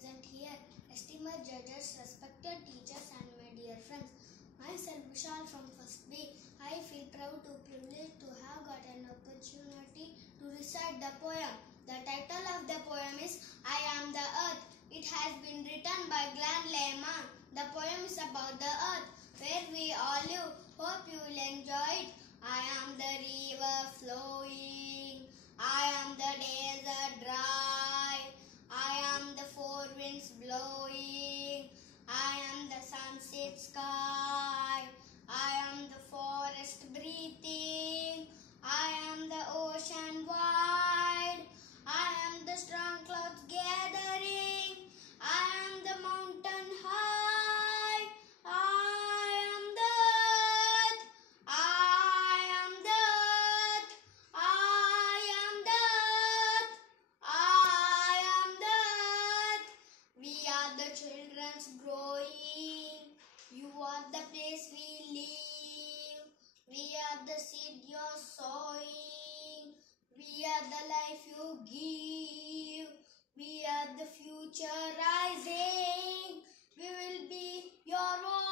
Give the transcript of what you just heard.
present here, esteemed judges, respected teachers and my dear friends. Myself Vishal from First B. I feel proud to privileged to have got an opportunity to recite the poem. The title of the poem is I Am the Earth. It has been written by Glenn Lehman. The poem is about the earth where we all live. Hope you will enjoy it. I am the river flowing. I am the desert dry. I am the four winds blowing. I am the sunset sky. I am the forest breathing. I am the ocean wide. I am the strong clouds gathering. I am the mountain high. I am the earth. I am the earth. I am the earth. I am the earth. We are the children's growing. You are the place we live. We are the seed you're sowing. We are the life you give. We are the future rising. We will be your own.